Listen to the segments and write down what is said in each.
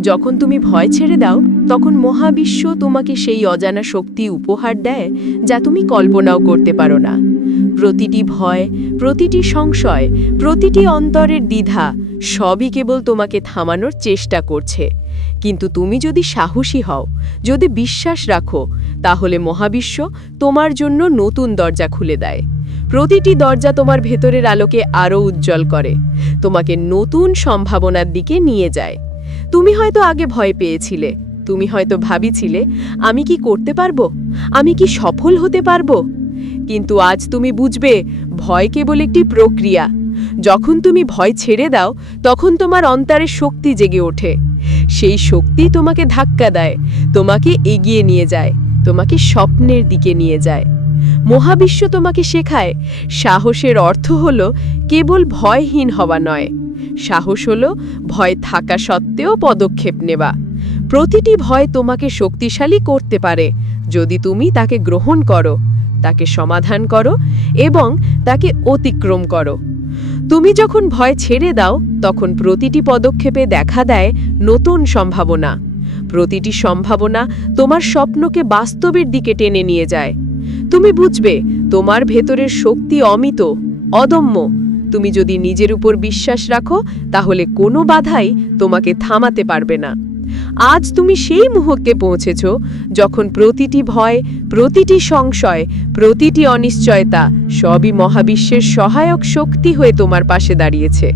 যখন তুমি ভয় ছেড়ে দাও, তখন মহাবিশ্ব তোমাকে সেই অজানা শক্তি উপহার দেয় যা তুমি কল্পনাও করতে পারো না। প্রতিটি ভয়, প্রতিটি সংশয়, প্রতিটি অন্তরের দ্বিধা সবই কেবল তোমাকে থামানোর চেষ্টা করছে। কিন্তু তুমি যদি সাহসী হও, যদি বিশ্বাস রাখো, তাহলে মহাবিশ্ব তোমার জন্য নতুন দরজা খুলে দেয়। প্রতিটি দরজা তোমার ভেতরের আলোকে আরও উজ্জ্বল করে, তোমাকে নতুন সম্ভাবনার দিকে নিয়ে যায়। তুমি হয়তো আগে ভয় পেয়েছিলে, তুমি হয়তো ভাবিছিলে, আমি কি করতে পারব? আমি কি সফল হতে পারব? কিন্তু আজ তুমি বুঝবে, ভয় কেবল একটি প্রক্রিয়া। যখন তুমি ভয় ছেড়ে দাও, তখন তোমার অন্তরে শক্তি জেগে ওঠে। সেই শক্তি তোমাকে ধাক্কা দেয়, তোমাকে এগিয়ে নিয়ে যায়, তোমাকে স্বপ্নের দিকে নিয়ে যায়। মহাবিশ্ব তোমাকে শেখায়, সাহসের অর্থ হল কেবল ভয়হীন হওয়া নয়। সাহস হলো, ভয় থাকা সত্ত্বেও পদক্ষেপ নেওয়া। প্রতিটি ভয় তোমাকে শক্তিশালী করতে পারে। যদি তুমি তাকে গ্রহণ করো, তাকে সমাধান করো এবং তাকে অতিক্রম করো। তুমি যখন ভয় ছেড়ে দাও, তখন প্রতিটি পদক্ষেপে দেখা দেয় নতুন সম্ভাবনা। প্রতিটি সম্ভাবনা তোমার স্বপ্নকে বাস্তবের দিকে টেনে নিয়ে যায়। তুমি বুঝবে, তোমার ভেতরের শক্তি অমিত, অদম্য তুমি যদি নিজের উপর বিশ্বাস রাখো, তাহলে কোনো বাধাই তোমাকে থামাতে পারবে না। আজ তুমি সেই মুহূর্তে পৌঁছেছ যখন প্রতিটি ভয়, প্রতিটি সংশয়, প্রতিটি অনিশ্চয়তা সবই মহাবিশ্বের সহায়ক শক্তি হয়ে তোমার পাশে দাঁড়িয়েছে।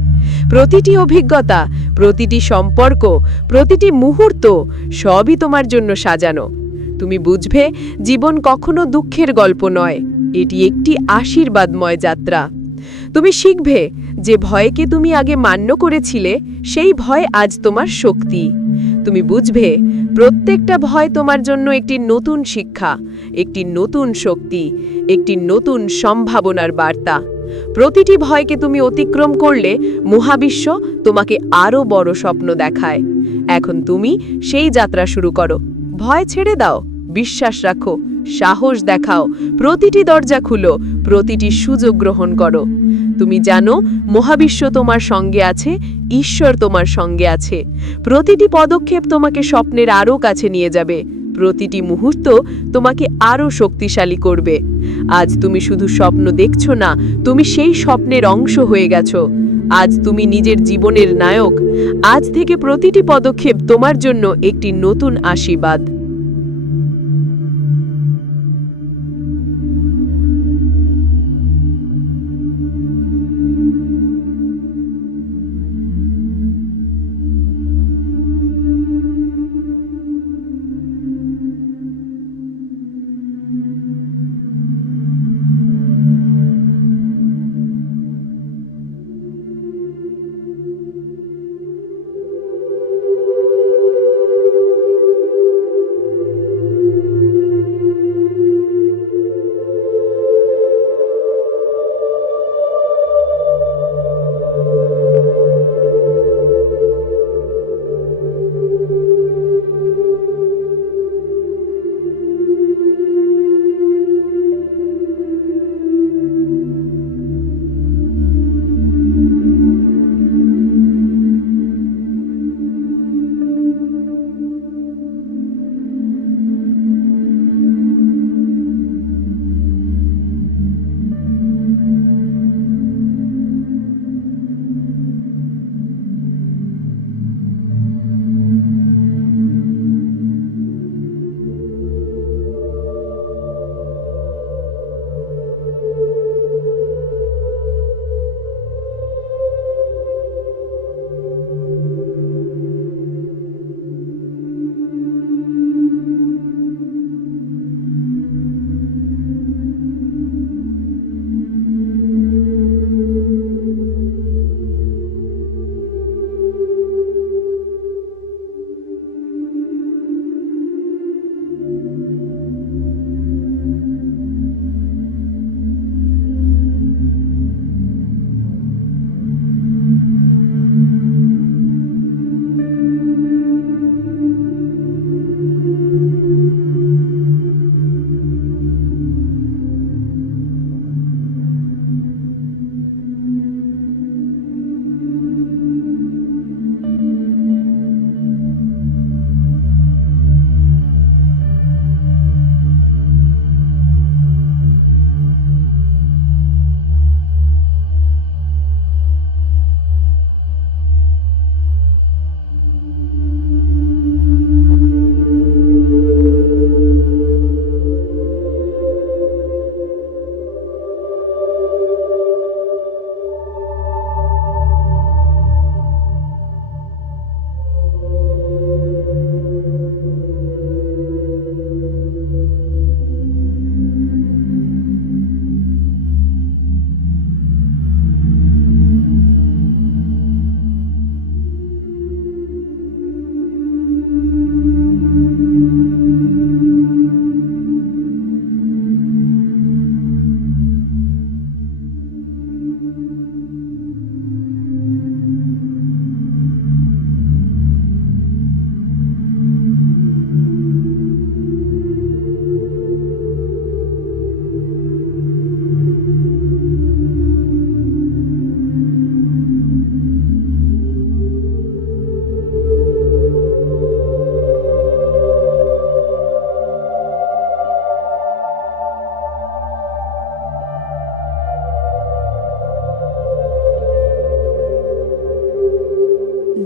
প্রতিটি অভিজ্ঞতা, প্রতিটি সম্পর্ক, প্রতিটি মুহূর্ত সবই তোমার জন্য সাজানো। তুমি বুঝবে, জীবন কখনো দুঃখের গল্প নয়, এটি একটি আশীর্বাদময় যাত্রা। তুমি শিখবে যে ভয়কে তুমি আগে মান্য করেছিলে, সেই ভয় আজ তোমার শক্তি। তুমি বুঝবে, প্রত্যেকটা ভয় তোমার জন্য একটি নতুন শিক্ষা, একটি নতুন শক্তি, একটি নতুন সম্ভাবনার বার্তা। প্রতিটি ভয়কে তুমি অতিক্রম করলে মহাবিশ্ব তোমাকে আরও বড় স্বপ্ন দেখায়। এখন তুমি সেই যাত্রা শুরু করো। ভয় ছেড়ে দাও। বিশ্বাস রাখো, সাহস দেখাও, প্রতিটি দরজা খুলো, প্রতিটি সুযোগ গ্রহণ করো। তুমি জানো, মহাবিশ্ব তোমার সঙ্গে আছে, ঈশ্বর তোমার সঙ্গে আছে। প্রতিটি পদক্ষেপ তোমাকে স্বপ্নের আরও কাছে নিয়ে যাবে, প্রতিটি মুহূর্ত তোমাকে আরও শক্তিশালী করবে। আজ তুমি শুধু স্বপ্ন দেখছ না, তুমি সেই স্বপ্নের অংশ হয়ে গেছো। আজ তুমি নিজের জীবনের নায়ক, আজ থেকে প্রতিটি পদক্ষেপ তোমার জন্য একটি নতুন আশীর্বাদ।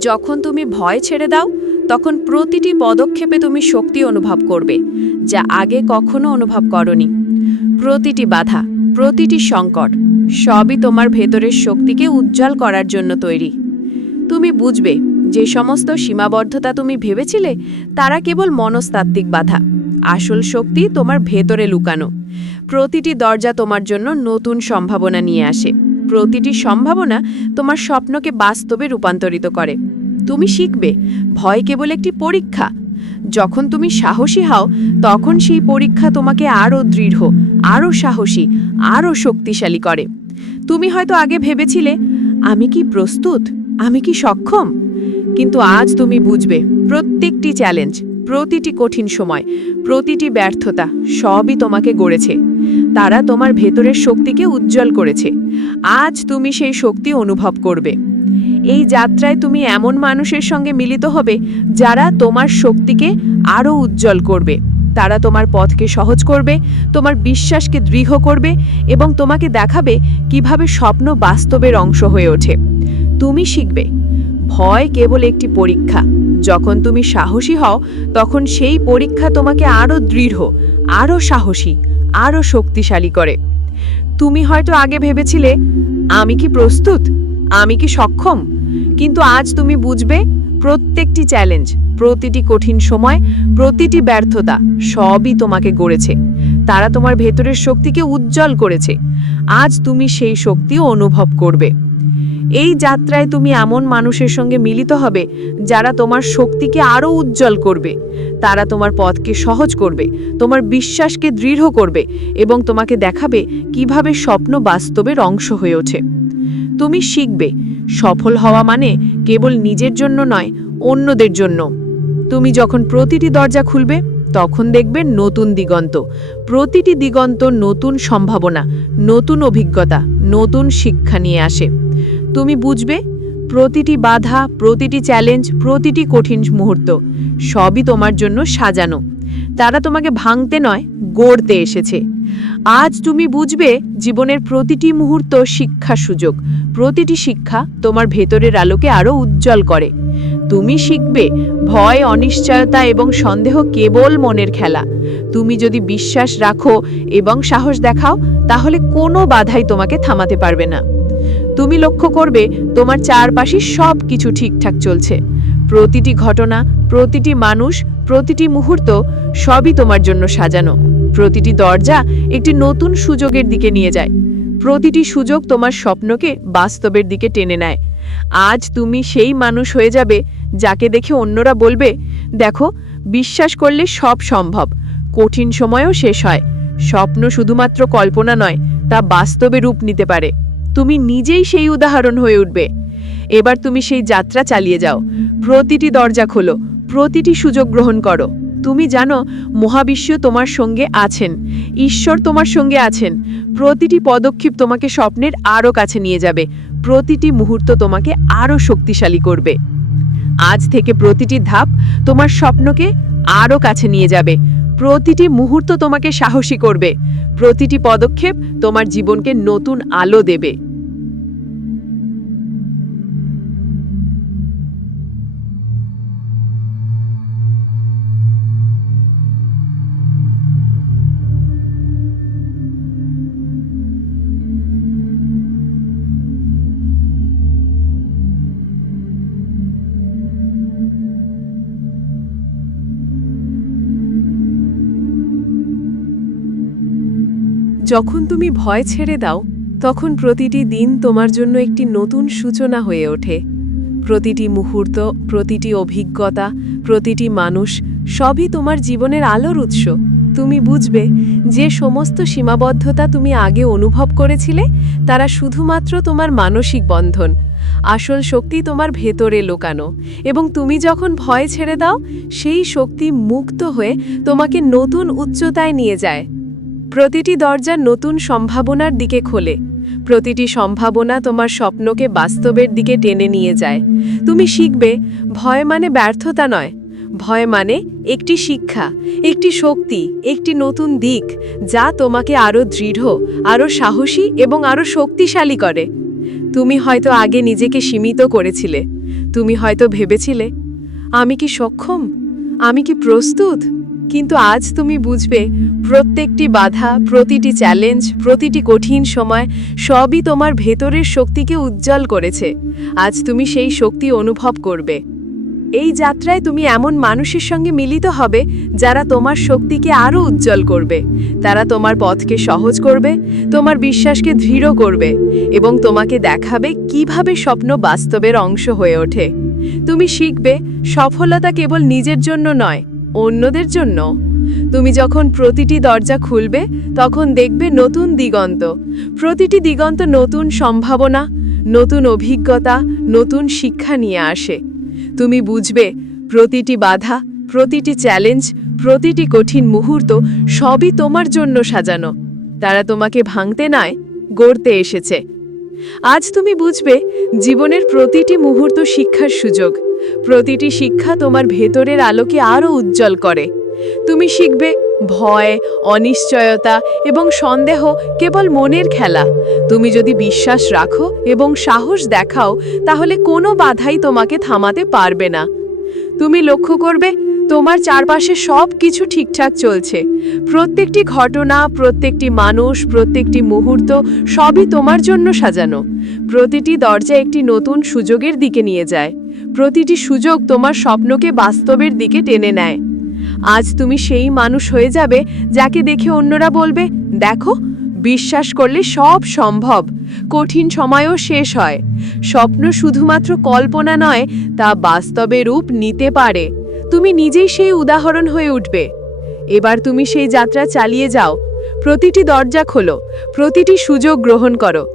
যখন তুমি ভয় ছেড়ে দাও, তখন প্রতিটি পদক্ষেপে তুমি শক্তি অনুভব করবে, যা আগে কখনো অনুভব করনি। প্রতিটি বাধা, প্রতিটি সংকট, সবই তোমার ভেতরের শক্তিকে উজ্জ্বল করার জন্য তৈরি। তুমি বুঝবে, যে সমস্ত সীমাবদ্ধতা তুমি ভেবেছিলে, তারা কেবল মনস্তাত্ত্বিক বাধা। আসল শক্তি তোমার ভেতরে লুকানো। প্রতিটি দরজা তোমার জন্য নতুন সম্ভাবনা নিয়ে আসে। প্রতিটি সম্ভাবনা তোমার স্বপ্নকে বাস্তবে রূপান্তরিত করে। তুমি শিখবে। ভয় কেবল একটি পরীক্ষা। যখন তুমি সাহসী হও, তখন সেই পরীক্ষা তোমাকে আরও দৃঢ়, আরও সাহসী, আরও শক্তিশালী করে। তুমি হয়তো আগে ভেবেছিলে, আমি কি প্রস্তুত? আমি কি সক্ষম? কিন্তু আজ তুমি বুঝবে, প্রত্যেকটি চ্যালেঞ্জ, প্রতিটি কঠিন সময়, প্রতিটি ব্যর্থতা সবই তোমাকে গড়েছে। তারা তোমার ভেতরের শক্তিকে উজ্জ্বল করেছে। আজ তুমি সেই শক্তি অনুভব করবে। এই যাত্রায় তুমি এমন মানুষের সঙ্গে মিলিত হবে যারা তোমার শক্তিকে আরও উজ্জ্বল করবে। তারা তোমার পথকে সহজ করবে, তোমার বিশ্বাসকে দৃঢ় করবে এবং তোমাকে দেখাবে কীভাবে স্বপ্ন বাস্তবের অংশ হয়ে ওঠে। তুমি শিখবে, ভয় কেবল একটি পরীক্ষা। যখন তুমি সাহসী হও, তখন সেই পরীক্ষা তোমাকে আরও দৃঢ় আরও সাহসী আরও শক্তিশালী করে। তুমি হয়তো আগে ভেবেছিলে, আমি কি প্রস্তুত? আমি কি সক্ষম? কিন্তু আজ তুমি বুঝবে, প্রত্যেকটি চ্যালেঞ্জ, প্রতিটি কঠিন সময়, প্রতিটি ব্যর্থতা সবই তোমাকে গড়েছে। তারা তোমার ভেতরের শক্তিকে উজ্জ্বল করেছে। আজ তুমি সেই শক্তি অনুভব করবে। এই যাত্রায় তুমি এমন মানুষের সঙ্গে মিলিত হবে, যারা তোমার শক্তিকে আরও উজ্জ্বল করবে। তারা তোমার পথকে সহজ করবে, তোমার বিশ্বাসকে দৃঢ় করবে এবং তোমাকে দেখাবে কীভাবে স্বপ্ন বাস্তবের অংশ হয়ে ওঠে। তুমি শিখবে। সফল হওয়া মানে কেবল নিজের জন্য নয়, অন্যদের জন্য। তুমি যখন প্রতিটি দরজা খুলবে, তখন দেখবে নতুন দিগন্ত। প্রতিটি দিগন্ত নতুন সম্ভাবনা, নতুন অভিজ্ঞতা, নতুন শিক্ষা নিয়ে আসে। তুমি বুঝবে, প্রতিটি বাধা, প্রতিটি চ্যালেঞ্জ, প্রতিটি কঠিন মুহূর্ত সবই তোমার জন্য সাজানো। তারা তোমাকে ভাঙতে নয়, গড়তে এসেছে। আজ তুমি বুঝবে জীবনের প্রতিটি মুহূর্ত শিক্ষা সুযোগ। প্রতিটি শিক্ষা তোমার ভেতরের আলোকে আরও উজ্জ্বল করে। তুমি শিখবে ভয়, অনিশ্চয়তা এবং সন্দেহ কেবল মনের খেলা। তুমি যদি বিশ্বাস রাখো এবং সাহস দেখাও, তাহলে কোনো বাধাই তোমাকে থামাতে পারবে না। তুমি লক্ষ্য করবে তোমার চারপাশে সব কিছু ঠিকঠাক চলছে। প্রতিটি ঘটনা, প্রতিটি মানুষ, প্রতিটি মুহূর্ত সবই তোমার জন্য সাজানো। প্রতিটি দরজা একটি নতুন সুযোগের দিকে নিয়ে যায়। প্রতিটি সুযোগ তোমার স্বপ্নকে বাস্তবের দিকে টেনে নেয়। আজ তুমি সেই মানুষ হয়ে যাবে যাকে দেখে অন্যরা বলবে, দেখো, বিশ্বাস করলে সব সম্ভব। কঠিন সময়ও শেষ হয়। স্বপ্ন শুধুমাত্র কল্পনা নয়, তা বাস্তবে রূপ নিতে পারে। তুমি নিজেই সেই উদাহরণ হয়ে উঠবে। এবার তুমি সেই যাত্রা চালিয়ে যাও। প্রতিটি দরজা খোলো, প্রতিটি সুযোগ গ্রহণ করো। তুমি জানো, মহাবিশ্ব তোমার সঙ্গে আছেন। ঈশ্বর তোমার সঙ্গে আছেন। প্রতিটি পদক্ষেপ তোমাকে স্বপ্নের আরও কাছে নিয়ে যাবে। প্রতিটি মুহূর্ত তোমাকে আরও শক্তিশালী করবে। আজ থেকে প্রতিটি ধাপ তোমার স্বপ্নকে আরও কাছে নিয়ে যাবে। প্রতিটি মুহূর্ত তোমাকে সাহসী করবে। প্রতিটি পদক্ষেপ তোমার জীবনকে নতুন আলো দেবে। যখন তুমি ভয় ছেড়ে দাও, তখন প্রতিটি দিন তোমার জন্য একটি নতুন সূচনা হয়ে ওঠে। প্রতিটি মুহূর্ত, প্রতিটি অভিজ্ঞতা, প্রতিটি মানুষ, সবই তোমার জীবনের আলোর উৎস। তুমি বুঝবে, যে সমস্ত সীমাবদ্ধতা তুমি আগে অনুভব করেছিলে, তারা শুধুমাত্র তোমার মানসিক বন্ধন। আসল শক্তি তোমার ভেতরে লোকানো। এবং তুমি যখন ভয় ছেড়ে দাও, সেই শক্তি মুক্ত হয়ে তোমাকে নতুন উচ্চতায় নিয়ে যায়। প্রতিটি দরজা নতুন সম্ভাবনার দিকে খোলে। প্রতিটি সম্ভাবনা তোমার স্বপ্নকে বাস্তবের দিকে টেনে নিয়ে যায়। তুমি শিখবে, ভয় মানে ব্যর্থতা নয়। ভয় মানে একটি শিক্ষা, একটি শক্তি, একটি নতুন দিক, যা তোমাকে আরও দৃঢ় আরও সাহসী এবং আরও শক্তিশালী করে। তুমি হয়তো আগে নিজেকে সীমিত করেছিলে। তুমি হয়তো ভেবেছিলে, আমি কি সক্ষম? আমি কি প্রস্তুত? কিন্তু আজ তুমি বুঝবে, প্রত্যেকটি বাধা, প্রতিটি চ্যালেঞ্জ, প্রতিটি কঠিন সময় সবই তোমার ভেতরের শক্তিকে উজ্জ্বল করেছে। আজ তুমি সেই শক্তি অনুভব করবে। এই যাত্রায় তুমি এমন মানুষের সঙ্গে মিলিত হবে, যারা তোমার শক্তিকে আরও উজ্জ্বল করবে। তারা তোমার পথকে সহজ করবে, তোমার বিশ্বাসকে দৃঢ় করবে এবং তোমাকে দেখাবে কীভাবে স্বপ্ন বাস্তবের অংশ হয়ে ওঠে। তুমি শিখবে, সফলতা কেবল নিজের জন্য নয় অন্যদের জন্য। তুমি যখন প্রতিটি দরজা খুলবে, তখন দেখবে নতুন দিগন্ত। প্রতিটি দিগন্ত নতুন সম্ভাবনা, নতুন অভিজ্ঞতা, নতুন শিক্ষা নিয়ে আসে। তুমি বুঝবে, প্রতিটি বাধা, প্রতিটি চ্যালেঞ্জ, প্রতিটি কঠিন মুহূর্ত সবই তোমার জন্য সাজানো। তারা তোমাকে ভাঙতে নয়, গড়তে এসেছে। আজ তুমি বুঝবে, জীবনের প্রতিটি মুহূর্ত শিক্ষার সুযোগ। প্রতিটি শিক্ষা তোমার ভেতরের আলোকে আরও উজ্জ্বল করে। তুমি শিখবে ভয়, অনিশ্চয়তা এবং সন্দেহ কেবল মনের খেলা। তুমি যদি বিশ্বাস রাখো এবং সাহস দেখাও, তাহলে কোনো বাধাই তোমাকে থামাতে পারবে না। তুমি লক্ষ্য করবে, তোমার চারপাশে সব কিছু ঠিকঠাক চলছে। প্রত্যেকটি ঘটনা, প্রত্যেকটি মানুষ, প্রত্যেকটি মুহূর্ত সবই তোমার জন্য সাজানো। প্রতিটি দরজা একটি নতুন সুযোগের দিকে নিয়ে যায়। প্রতিটি সুযোগ তোমার স্বপ্নকে বাস্তবের দিকে টেনে নেয়। আজ তুমি সেই মানুষ হয়ে যাবে যাকে দেখে অন্যরা বলবে, দেখো, বিশ্বাস করলে সব সম্ভব, কঠিন সময়ও শেষ হয়। স্বপ্ন শুধুমাত্র কল্পনা নয়, তা বাস্তবে রূপ নিতে পারে। তুমি নিজেই সেই উদাহরণ হয়ে উঠবে। এবার তুমি সেই যাত্রা চালিয়ে যাও। প্রতিটি দরজা খোলো, প্রতিটি সুযোগ গ্রহণ করো।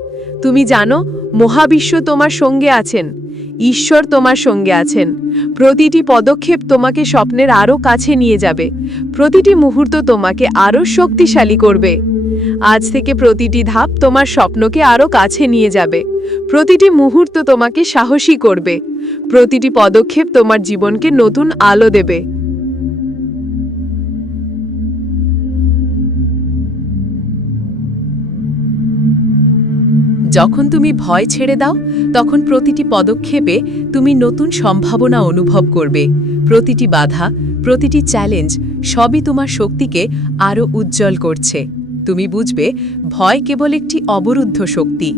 তুমি জানো, মহাবিশ্ব তোমার সঙ্গে আছেন। ঈশ্বর তোমার সঙ্গে আছেন। প্রতিটি পদক্ষেপ তোমাকে স্বপ্নের আরও কাছে নিয়ে যাবে। প্রতিটি মুহূর্ত তোমাকে আরও শক্তিশালী করবে। আজ থেকে প্রতিটি ধাপ তোমার স্বপ্নকে আরও কাছে নিয়ে যাবে। প্রতিটি মুহূর্ত তোমাকে সাহসী করবে। প্রতিটি পদক্ষেপ তোমার জীবনকে নতুন আলো দেবে। যখন তুমি ভয় ছেড়ে দাও, তখন প্রতিটি পদক্ষেপে তুমি নতুন সম্ভাবনা অনুভব করবে। প্রতিটি বাধা, প্রতিটি চ্যালেঞ্জ সবই তোমার শক্তিকে আরও উজ্জ্বল করছে। তুমি বুঝবে, ভয় কেবল একটি অবরুদ্ধ শক্তি।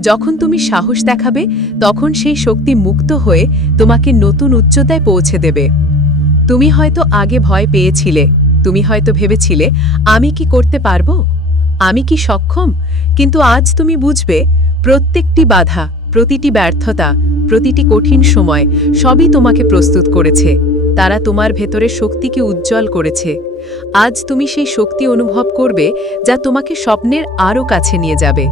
যখন তুমি সাহস দেখাবে, তখন সেই শক্তি মুক্ত হয়ে তোমাকে নতুন উচ্চতায় পৌঁছে দেবে। তুমি হয়তো আগে ভয় পেয়েছিলে। তুমি হয়তো ভেবেছিলে, আমি কি করতে পারব? আমি কি সক্ষম? কিন্তু আজ তুমি বুঝবে প্রত্যেকটি বাধা, প্রতিটি ব্যর্থতা, প্রতিটি কঠিন সময় সবই তোমাকে প্রস্তুত করেছে। তারা তোমার ভেতরে শক্তিকে উজ্জ্বল করেছে। আজ তুমি সেই শক্তি অনুভব করবে যা তোমাকে স্বপ্নের আরও কাছে নিয়ে যাবে।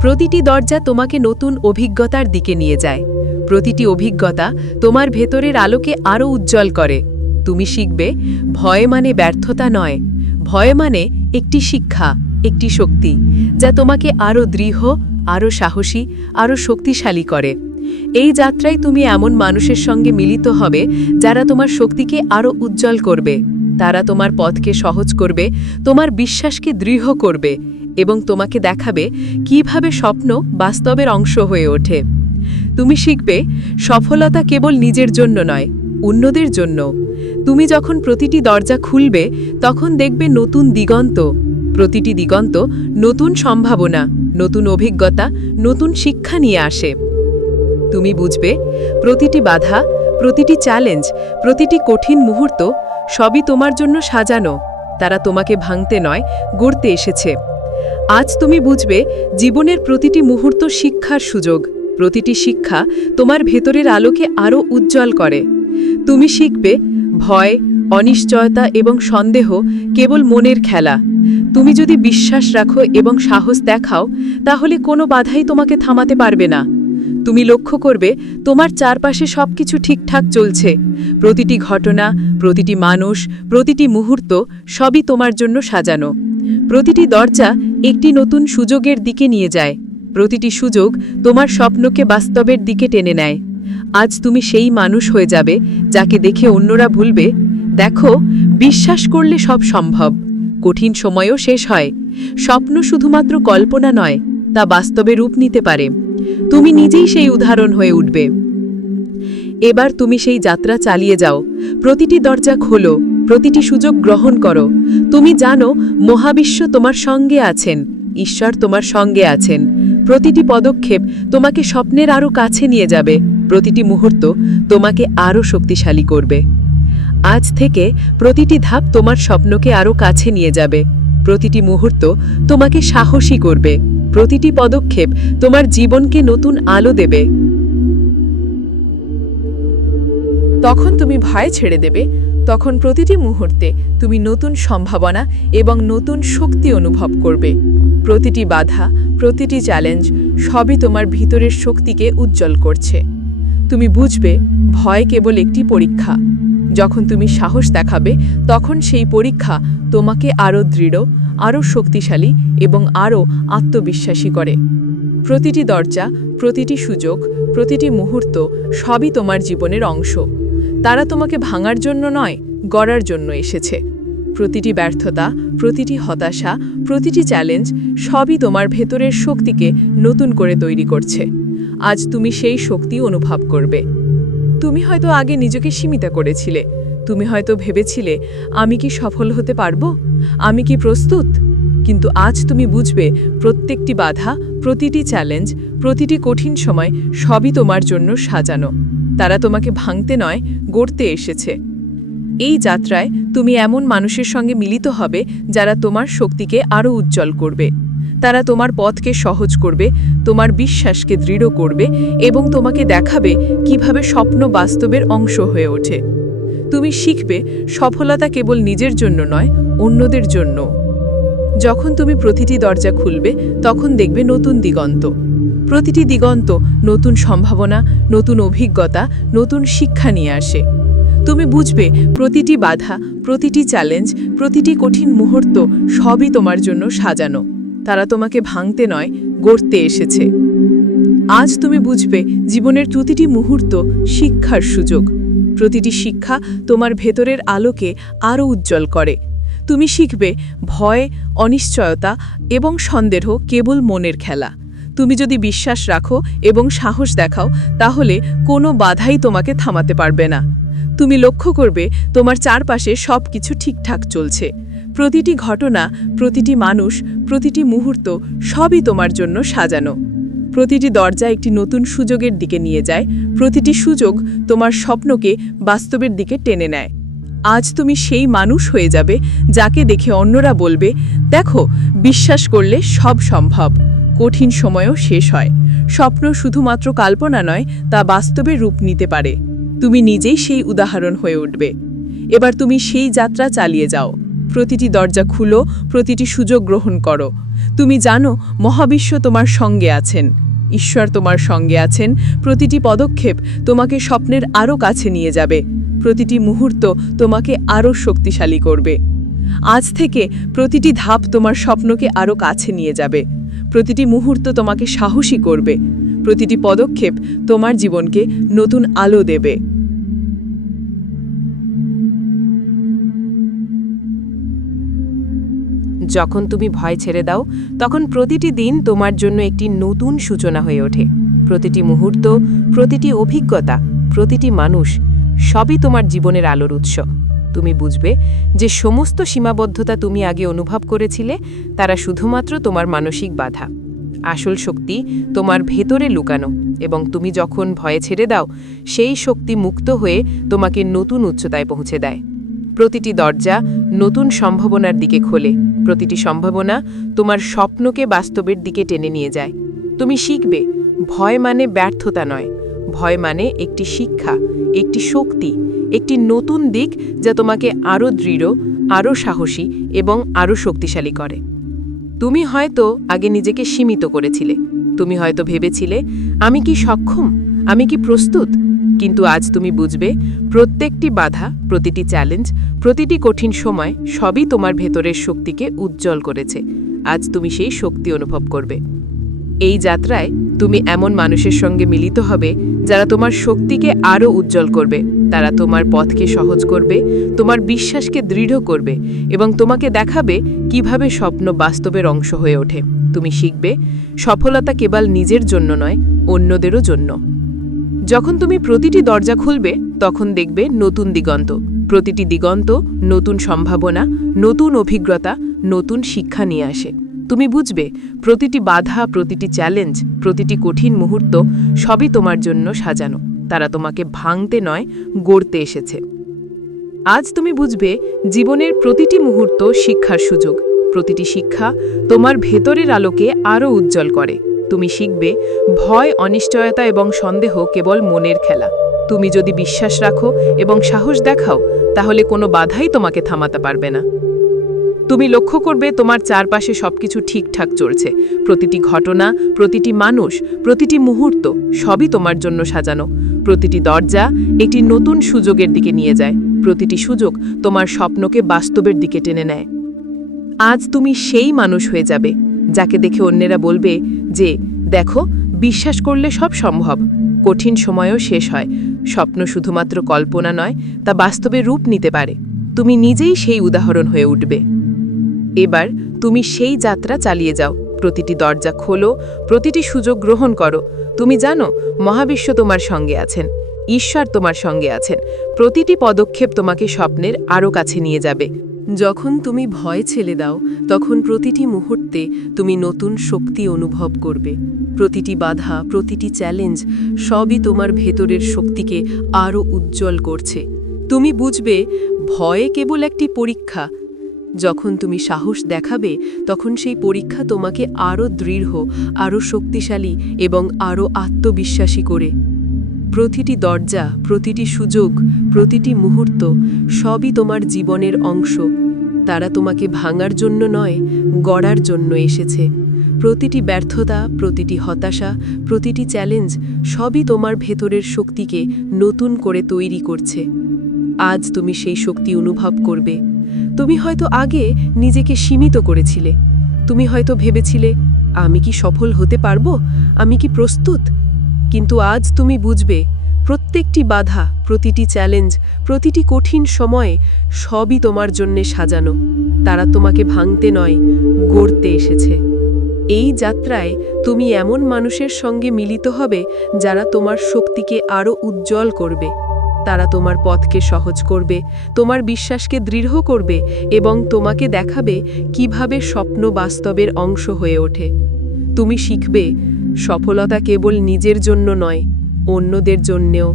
প্রতিটি দরজা তোমাকে নতুন অভিজ্ঞতার দিকে নিয়ে যায়। প্রতিটি অভিজ্ঞতা তোমার ভেতরের আলোকে আরও উজ্জ্বল করে। তুমি শিখবে, ভয় মানে ব্যর্থতা নয়। ভয় মানে একটি শিক্ষা। একটি শক্তি, যা তোমাকে আরও দৃঢ়, আরও সাহসী, আরও শক্তিশালী করে। এই যাত্রায় তুমি এমন মানুষের সঙ্গে মিলিত হবে, যারা তোমার শক্তিকে আরও উজ্জ্বল করবে। তারা তোমার পথকে সহজ করবে, তোমার বিশ্বাসকে দৃঢ় করবে এবং তোমাকে দেখাবে কীভাবে স্বপ্ন বাস্তবের অংশ হয়ে ওঠে। তুমি শিখবে, সফলতা কেবল নিজের জন্য নয়, অন্যদের জন্য। তুমি যখন প্রতিটি দরজা খুলবে, তখন দেখবে নতুন দিগন্ত প্রতিটি দিগন্ত নতুন সম্ভাবনা, নতুন অভিজ্ঞতা, নতুন শিক্ষা নিয়ে আসে। তুমি বুঝবে, প্রতিটি বাধা, প্রতিটি চ্যালেঞ্জ প্রতিটি কঠিন মুহূর্ত সবই তোমার জন্য সাজানো। তারা তোমাকে ভাঙতে নয়, গড়তে এসেছে। আজ তুমি বুঝবে, জীবনের প্রতিটি মুহূর্ত শিক্ষার সুযোগ। প্রতিটি শিক্ষা তোমার ভেতরের আলোকে আরও উজ্জ্বল করে। তুমি শিখবে, ভয় অনিশ্চয়তা এবং সন্দেহ কেবল মনের খেলা। তুমি যদি বিশ্বাস রাখো এবং সাহস দেখাও, তাহলে কোনো বাধাই তোমাকে থামাতে পারবে না। তুমি লক্ষ্য করবে, তোমার চারপাশে সবকিছু ঠিকঠাক চলছে। প্রতিটি ঘটনা, প্রতিটি মানুষ, প্রতিটি মুহূর্ত সবই তোমার জন্য সাজানো। প্রতিটি দরজা একটি নতুন সুযোগের দিকে নিয়ে যায়। প্রতিটি সুযোগ তোমার স্বপ্নকে বাস্তবের দিকে টেনে নেয়। আজ তুমি সেই মানুষ হয়ে যাবে, যাকে দেখে অন্যরা ভুলবে দেখো, বিশ্বাস করলে সব সম্ভব। কঠিন সময়ও শেষ হয়। স্বপ্ন শুধুমাত্র কল্পনা নয়, তা বাস্তবে রূপ নিতে পারে। তুমি নিজেই সেই উদাহরণ হয়ে উঠবে। এবার তুমি সেই যাত্রা চালিয়ে যাও। প্রতিটি দরজা খোলো, প্রতিটি সুযোগ গ্রহণ করো। তুমি জানো, মহাবিশ্ব তোমার সঙ্গে আছেন, ঈশ্বর তোমার সঙ্গে আছেন। প্রতিটি পদক্ষেপ তোমাকে স্বপ্নের আরও কাছে নিয়ে যাবে, প্রতিটি মুহূর্ত তোমাকে আরও শক্তিশালী করবে। আজ থেকে প্রতিটি ধাপ তোমার স্বপ্নকে আরও কাছে নিয়ে যাবে। প্রতিটি মুহূর্ত তোমাকে সাহসী করবে। প্রতিটি পদক্ষেপ তোমার জীবনকে নতুন আলো দেবে। তখন তুমি ভয় ছেড়ে দেবে। তখন প্রতিটি মুহূর্তে তুমি নতুন সম্ভাবনা এবং নতুন শক্তি অনুভব করবে। প্রতিটি বাধা, প্রতিটি চ্যালেঞ্জ সবই তোমার ভিতরের শক্তিকে উজ্জ্বল করছে। তুমি বুঝবে, ভয় কেবল একটি পরীক্ষা। যখন তুমি সাহস দেখাবে, তখন সেই পরীক্ষা তোমাকে আরও দৃঢ়, আরও শক্তিশালী এবং আরও আত্মবিশ্বাসী করে। প্রতিটি দরজা, প্রতিটি সুযোগ, প্রতিটি মুহূর্ত সবই তোমার জীবনের অংশ। তারা তোমাকে ভাঙার জন্য নয়, গড়ার জন্য এসেছে। প্রতিটি ব্যর্থতা, প্রতিটি হতাশা, প্রতিটি চ্যালেঞ্জ সবই তোমার ভেতরের শক্তিকে নতুন করে তৈরি করছে। আজ তুমি সেই শক্তি অনুভব করবে। তুমি হয়তো আগে নিজেকে সীমিত করেছিলে। তুমি হয়তো ভেবেছিলে, আমি কি সফল হতে পারব? আমি কি প্রস্তুত? কিন্তু আজ তুমি বুঝবে, প্রত্যেকটি বাধা, প্রতিটি চ্যালেঞ্জ প্রতিটি কঠিন সময় সবই তোমার জন্য সাজানো। তারা তোমাকে ভাঙতে নয়, গড়তে এসেছে। এই যাত্রায় তুমি এমন মানুষের সঙ্গে মিলিত হবে, যারা তোমার শক্তিকে আরও উজ্জ্বল করবে। তারা তোমার পথকে সহজ করবে, তোমার বিশ্বাসকে দৃঢ় করবে এবং তোমাকে দেখাবে কীভাবে স্বপ্ন বাস্তবের অংশ হয়ে ওঠে। তুমি শিখবে সফলতা কেবল নিজের জন্য নয়, অন্যদের জন্য যখন তুমি প্রতিটি দরজা খুলবে, তখন দেখবে নতুন দিগন্ত। প্রতিটি দিগন্ত নতুন সম্ভাবনা, নতুন অভিজ্ঞতা, নতুন শিক্ষা নিয়ে আসে। তুমি বুঝবে প্রতিটি বাধা, প্রতিটি চ্যালেঞ্জ, প্রতিটি কঠিন মুহূর্ত সবই তোমার জন্য সাজানো। তারা তোমাকে ভাঙতে নয়, গড়তে এসেছে। আজ তুমি বুঝবে জীবনের প্রতিটি মুহূর্ত শিক্ষার সুযোগ। প্রতিটি শিক্ষা তোমার ভেতরের আলোকে আরও উজ্জ্বল করে। তুমি শিখবে ভয়, অনিশ্চয়তা এবং সন্দেহ কেবল মনের খেলা। তুমি যদি বিশ্বাস রাখো এবং সাহস দেখাও, তাহলে কোনো বাধাই তোমাকে থামাতে পারবে না। তুমি লক্ষ্য করবে তোমার চারপাশে সব কিছু ঠিকঠাক চলছে। প্রতিটি ঘটনা, প্রতিটি মানুষ, প্রতিটি মুহূর্ত সবই তোমার জন্য সাজানো। প্রতিটি দরজা একটি নতুন সুযোগের দিকে নিয়ে যায়, প্রতিটি সুযোগ তোমার স্বপ্নকে বাস্তবের দিকে টেনে নেয়। আজ তুমি সেই মানুষ হয়ে যাবে যাকে দেখে অন্যরা বলবে, দেখো, বিশ্বাস করলে সব সম্ভব। কঠিন সময়ও শেষ হয়। স্বপ্ন শুধুমাত্র কল্পনা নয়, তা বাস্তবে রূপ নিতে পারে। তুমি নিজেই সেই উদাহরণ হয়ে উঠবে। এবার তুমি সেই যাত্রা চালিয়ে যাও। প্রতিটি দরজা খুলো, প্রতিটি সুযোগ গ্রহণ করো। তুমি জানো, মহাবিশ্ব তোমার সঙ্গে আছেন। ঈশ্বর তোমার সঙ্গে আছেন। প্রতিটি পদক্ষেপ তোমাকে স্বপ্নের আরও কাছে নিয়ে যাবে। প্রতিটি মুহূর্ত তোমাকে আরও শক্তিশালী করবে। আজ থেকে প্রতিটি ধাপ তোমার স্বপ্নকে আরও কাছে নিয়ে যাবে। প্রতিটি মুহূর্ত তোমাকে সাহসী করবে। প্রতিটি পদক্ষেপ তোমার জীবনকে নতুন আলো দেবে। যখন তুমি ভয় ছেড়ে দাও, তখন প্রতিটি দিন তোমার জন্য একটি নতুন সূচনা হয়ে ওঠে। প্রতিটি মুহূর্ত, প্রতিটি অভিজ্ঞতা, প্রতিটি মানুষ, সবই তোমার জীবনের আলোর উৎস। তুমি বুঝবে যে সমস্ত সীমাবদ্ধতা তুমি আগে অনুভব করেছিলে, তারা শুধুমাত্র তোমার মানসিক বাধা। আসল শক্তি তোমার ভেতরে লুকানো এবং তুমি যখন ভয়ে ছেড়ে দাও, সেই শক্তি মুক্ত হয়ে তোমাকে নতুন উচ্চতায় পৌঁছে দেয়। প্রতিটি দরজা নতুন সম্ভাবনার দিকে খোলে। প্রতিটি সম্ভাবনা তোমার স্বপ্নকে বাস্তবের দিকে টেনে নিয়ে যায়। তুমি শিখবে, ভয় মানে ব্যর্থতা নয়। ভয় মানে একটি শিক্ষা, একটি শক্তি, একটি নতুন দিক যা তোমাকে আরও দৃঢ়, আরও সাহসী এবং আরও শক্তিশালী করে। তুমি হয়তো আগে নিজেকে সীমিত করেছিলে। তুমি হয়তো ভেবেছিলে, আমি কি সক্ষম? আমি কি প্রস্তুত? কিন্তু আজ তুমি বুঝবে, প্রত্যেকটি বাধা, প্রতিটি চ্যালেঞ্জ, প্রতিটি কঠিন সময় সবই তোমার ভেতরের শক্তিকে উজ্জ্বল করেছে। আজ তুমি সেই শক্তি অনুভব করবে। এই যাত্রায় তুমি এমন মানুষের সঙ্গে মিলিত হবে, যারা তোমার শক্তিকে আরও উজ্জ্বল করবে। তারা তোমার পথকে সহজ করবে, তোমার বিশ্বাসকে দৃঢ় করবে এবং তোমাকে দেখাবে কীভাবে স্বপ্ন বাস্তবের অংশ হয়ে ওঠে। তুমি শিখবে, সফলতা কেবল নিজের জন্য নয়, অন্যদেরও জন্য। যখন তুমি প্রতিটি দরজা খুলবে, তখন দেখবে নতুন দিগন্ত। প্রতিটি দিগন্ত নতুন সম্ভাবনা, নতুন অভিজ্ঞতা, নতুন শিক্ষা নিয়ে আসে। তুমি বুঝবে, প্রতিটি বাধা, প্রতিটি চ্যালেঞ্জ প্রতিটি কঠিন মুহূর্ত সবই তোমার জন্য সাজানো। তারা তোমাকে ভাঙতে নয়, গড়তে এসেছে। আজ তুমি বুঝবে, জীবনের প্রতিটি মুহূর্ত শিক্ষার সুযোগ। প্রতিটি শিক্ষা তোমার ভেতরের আলোকে আরও উজ্জ্বল করে। তুমি শিখবে, ভয়, অনিশ্চয়তা এবং সন্দেহ কেবল মনের খেলা। তুমি যদি বিশ্বাস রাখো এবং সাহস দেখাও, তাহলে কোনো বাধাই তোমাকে থামাতে পারবে না। তুমি লক্ষ্য করবে তোমার চারপাশে সবকিছু ঠিকঠাক চলছে। প্রতিটি ঘটনা, প্রতিটি মানুষ, প্রতিটি মুহূর্ত সবই তোমার জন্য সাজানো। প্রতিটি দরজা একটি নতুন সুযোগের দিকে নিয়ে যায়। প্রতিটি সুযোগ তোমার স্বপ্নকে বাস্তবের দিকে টেনে নেয়। আজ তুমি সেই মানুষ হয়ে যাবে। যাকে দেখে অন্যেরা বলবে যে, দেখো, বিশ্বাস করলে সব সম্ভব। কঠিন সময়ও শেষ হয়। স্বপ্ন শুধুমাত্র কল্পনা নয়, তা বাস্তবে রূপ নিতে পারে। তুমি নিজেই সেই উদাহরণ হয়ে উঠবে। এবার তুমি সেই যাত্রা চালিয়ে যাও। প্রতিটি দরজা খোলো, প্রতিটি সুযোগ গ্রহণ করো। তুমি জানো, মহাবিশ্ব তোমার সঙ্গে আছেন, ঈশ্বর তোমার সঙ্গে আছেন। প্রতিটি পদক্ষেপ তোমাকে স্বপ্নের আরও কাছে নিয়ে যাবে। যখন তুমি ভয় ছেলে দাও, তখন প্রতিটি মুহূর্তে তুমি নতুন শক্তি অনুভব করবে। প্রতিটি বাধা, প্রতিটি চ্যালেঞ্জ সবই তোমার ভেতরের শক্তিকে আরও উজ্জ্বল করছে। তুমি বুঝবে, ভয়ে কেবল একটি পরীক্ষা। যখন তুমি সাহস দেখাবে, তখন সেই পরীক্ষা তোমাকে আরও দৃঢ়, আরও শক্তিশালী এবং আরও আত্মবিশ্বাসী করে। প্রতিটি দরজা, প্রতিটি সুযোগ, প্রতিটি মুহূর্ত সবই তোমার জীবনের অংশ। তারা তোমাকে ভাঙার জন্য নয়, গড়ার জন্য এসেছে। প্রতিটি ব্যর্থতা, প্রতিটি হতাশা, প্রতিটি চ্যালেঞ্জ সবই তোমার ভেতরের শক্তিকে নতুন করে তৈরি করছে। আজ তুমি সেই শক্তি অনুভব করবে। তুমি হয়তো আগে নিজেকে সীমিত করেছিলে। তুমি হয়তো ভেবেছিলে, আমি কি সফল হতে পারব? আমি কি প্রস্তুত? কিন্তু আজ তুমি বুঝবে, প্রত্যেকটি বাধা, প্রতিটি চ্যালেঞ্জ, প্রতিটি কঠিন সময়ে সবই তোমার জন্যে সাজানো। তারা তোমাকে ভাঙতে নয়, গড়তে এসেছে। এই যাত্রায় তুমি এমন মানুষের সঙ্গে মিলিত হবে, যারা তোমার শক্তিকে আরও উজ্জ্বল করবে। তারা তোমার পথকে সহজ করবে, তোমার বিশ্বাসকে দৃঢ় করবে এবং তোমাকে দেখাবে কীভাবে স্বপ্ন বাস্তবের অংশ হয়ে ওঠে। তুমি শিখবে সফলতা কেবল নিজের জন্য নয়, অন্যদের জন্যেও।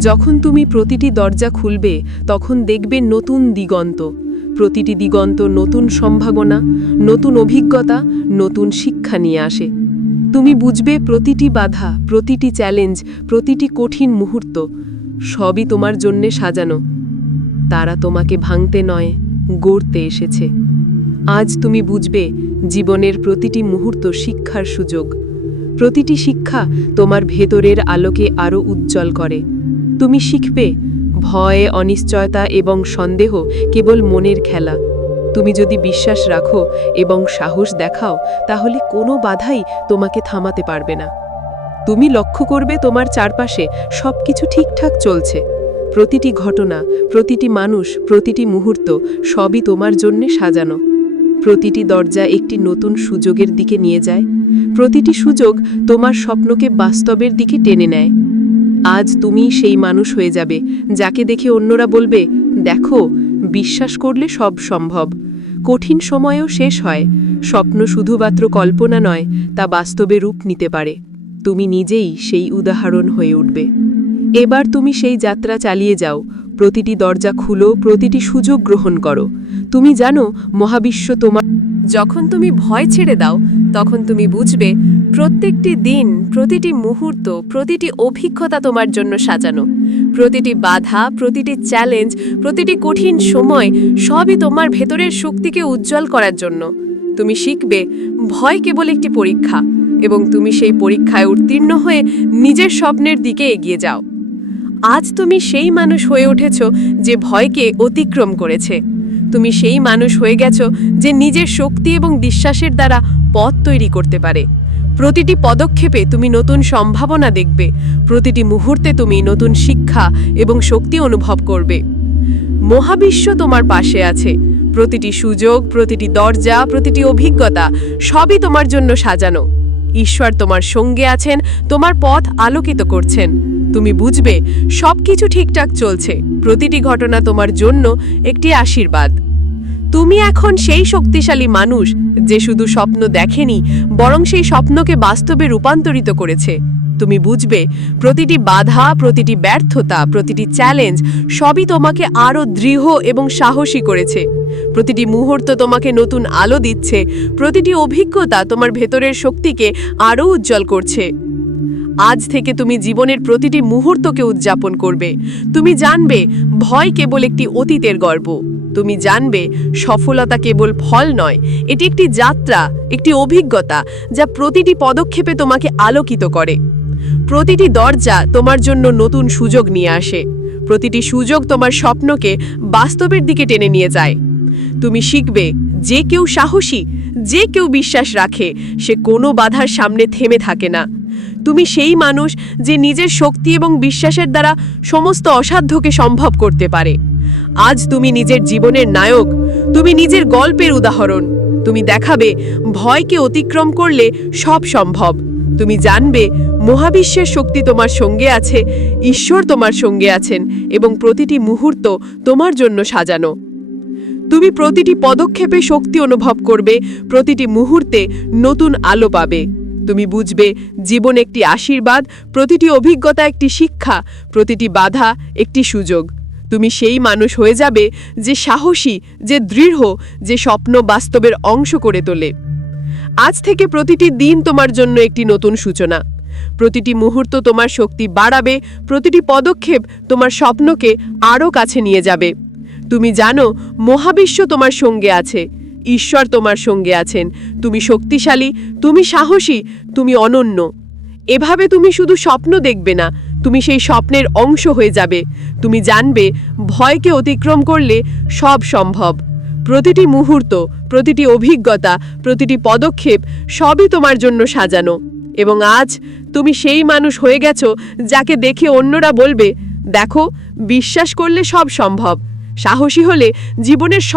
যখন তুমি প্রতিটি দরজা খুলবে, তখন দেখবে নতুন দিগন্ত। প্রতিটি দিগন্ত নতুন সম্ভাবনা, নতুন অভিজ্ঞতা, নতুন শিক্ষা নিয়ে আসে। তুমি বুঝবে প্রতিটি বাধা, প্রতিটি চ্যালেঞ্জ, প্রতিটি কঠিন মুহূর্ত, সবই তোমার জন্যে সাজানো। তারা তোমাকে ভাঙতে নয়, গড়তে এসেছে। আজ তুমি বুঝবে জীবনের প্রতিটি মুহূর্ত শিক্ষার সুযোগ। প্রতিটি শিক্ষা তোমার ভেতরের আলোকে আরও উজ্জ্বল করে। তুমি শিখবে, ভয়, অনিশ্চয়তা এবং সন্দেহ কেবল মনের খেলা। তুমি যদি বিশ্বাস রাখো এবং সাহস দেখাও, তাহলে কোনো বাধাই তোমাকে থামাতে পারবে না। তুমি লক্ষ্য করবে তোমার চারপাশে সবকিছু ঠিকঠাক চলছে। প্রতিটি ঘটনা, প্রতিটি মানুষ, প্রতিটি মুহূর্ত সবই তোমার জন্যে সাজানো। প্রতিটি দরজা একটি নতুন সুযোগের দিকে নিয়ে যায়। প্রতিটি সুযোগ তোমার স্বপ্নকে বাস্তবের দিকে টেনে নেয়। আজ তুমি সেই মানুষ হয়ে যাবে, যাকে দেখে অন্যরা বলবে, দেখো, বিশ্বাস করলে সব সম্ভব। কঠিন সময়েও শেষ হয়। স্বপ্ন শুধুমাত্র কল্পনা নয়, তা বাস্তবে রূপ নিতে পারে। তুমি নিজেই সেই উদাহরণ হয়ে উঠবে। এবার তুমি সেই যাত্রা চালিয়ে যাও প্রতিটি দরজা খুলো, প্রতিটি সুযোগ গ্রহণ করো। তুমি জানো, মহাবিশ্ব তোমার যখন তুমি ভয় ছেড়ে দাও, তখন তুমি বুঝবে, প্রত্যেকটি দিন, প্রতিটি মুহূর্ত, প্রতিটি অভিজ্ঞতা তোমার জন্য সাজানো। প্রতিটি বাধা, প্রতিটি চ্যালেঞ্জ প্রতিটি কঠিন সময়, সবই তোমার ভেতরের শক্তিকে উজ্জ্বল করার জন্য। তুমি শিখবে, ভয় কেবল একটি পরীক্ষা, এবং তুমি সেই পরীক্ষায় উত্তীর্ণ হয়ে নিজের স্বপ্নের দিকে এগিয়ে যাও। আজ তুমি সেই মানুষ হয়ে উঠেছ যে ভয়কে অতিক্রম করেছে। তুমি সেই মানুষ হয়ে গেছ যে নিজের শক্তি এবং বিশ্বাসের দ্বারা পথ তৈরি করতে পারে। প্রতিটি পদক্ষেপে তুমি নতুন সম্ভাবনা দেখবে। প্রতিটি মুহূর্তে তুমি নতুন শিক্ষা এবং শক্তি অনুভব করবে। মহাবিশ্ব তোমার পাশে আছে। প্রতিটি সুযোগ, প্রতিটি দরজা, প্রতিটি অভিজ্ঞতা সবই তোমার জন্য সাজানো। ঈশ্বর তোমার সঙ্গে আছেন, তোমার পথ আলোকিত করছেন। তুমি বুঝবে সব কিছু ঠিকঠাক চলছে। প্রতিটি ঘটনা তোমার জন্য একটি আশীর্বাদ। তুমি এখন সেই শক্তিশালী মানুষ যে শুধু স্বপ্ন দেখেনি, বরং সেই স্বপ্নকে বাস্তবে রূপান্তরিত করেছে। তুমি বুঝবে, প্রতিটি বাধা, প্রতিটি ব্যর্থতা, প্রতিটি চ্যালেঞ্জ সবই তোমাকে আরও দৃঢ় এবং সাহসী করেছে। প্রতিটি মুহূর্ত তোমাকে নতুন আলো দিচ্ছে, প্রতিটি অভিজ্ঞতা তোমার ভেতরের শক্তিকে আরও উজ্জ্বল করছে। আজ থেকে তুমি জীবনের প্রতিটি মুহূর্তকে উদযাপন করবে। তুমি জানবে, ভয় কেবল একটি অতীতের গর্ব। তুমি জানবে, সফলতা কেবল ফল নয়, এটি একটি যাত্রা, একটি অভিজ্ঞতা যা প্রতিটি পদক্ষেপে তোমাকে আলোকিত করে। প্রতিটি দরজা তোমার জন্য নতুন সুযোগ নিয়ে আসে। প্রতিটি সুযোগ তোমার স্বপ্নকে বাস্তবের দিকে টেনে নিয়ে যায়। তুমি শিখবে, যে কেউ সাহসী, যে কেউ বিশ্বাস রাখে, সে কোনো বাধার সামনে থেমে থাকে না। তুমি সেই মানুষ যে নিজের শক্তি এবং বিশ্বাসের দ্বারা সমস্ত অসাধ্যকে সম্ভব করতে পারে। আজ তুমি নিজের জীবনের নায়ক, তুমি নিজের গল্পের উদাহরণ। তুমি দেখাবে, ভয়কে অতিক্রম করলে সব সম্ভব। তুমি জানবে, মহাবিশ্বের শক্তি তোমার সঙ্গে আছে, ঈশ্বর তোমার সঙ্গে আছেন এবং প্রতিটি মুহূর্ত তোমার জন্য সাজানো। তুমি প্রতিটি পদক্ষেপে শক্তি অনুভব করবে, প্রতিটি মুহূর্তে নতুন আলো পাবে। তুমি বুঝবে, জীবন একটি আশীর্বাদ, প্রতিটি অভিজ্ঞতা একটি শিক্ষা, প্রতিটি বাধা একটি সুযোগ। তুমি সেই মানুষ হয়ে যাবে যে সাহসী, যে দৃঢ়, যে স্বপ্ন বাস্তবের অংশ করে তোলে। আজ থেকে প্রতিটি দিন তোমার জন্য একটি নতুন সূচনা। প্রতিটি মুহূর্ত তোমার শক্তি বাড়াবে, প্রতিটি পদক্ষেপ তোমার স্বপ্নকে আরও কাছে নিয়ে যাবে। তুমি জানো, মহাবিশ্ব তোমার সঙ্গে আছে, ঈশ্বর তোমার সঙ্গে আছেন। তুমি শক্তিশালী, তুমি সাহসী, তুমি অনন্য। এভাবে তুমি শুধু স্বপ্ন দেখবে না, তুমি সেই স্বপ্নের অংশ হয়ে যাবে। তুমি জানবে, ভয়কে অতিক্রম করলে সব সম্ভব। প্রতিটি মুহূর্ত, প্রতিটি অভিজ্ঞতা, প্রতিটি পদক্ষেপ সবই তোমার জন্য সাজানো। এবং আজ তুমি সেই মানুষ হয়ে গেছো যাকে দেখে অন্যরা বলবে, দেখো, বিশ্বাস করলে সব সম্ভব। সাহসী হলে জীবনের সব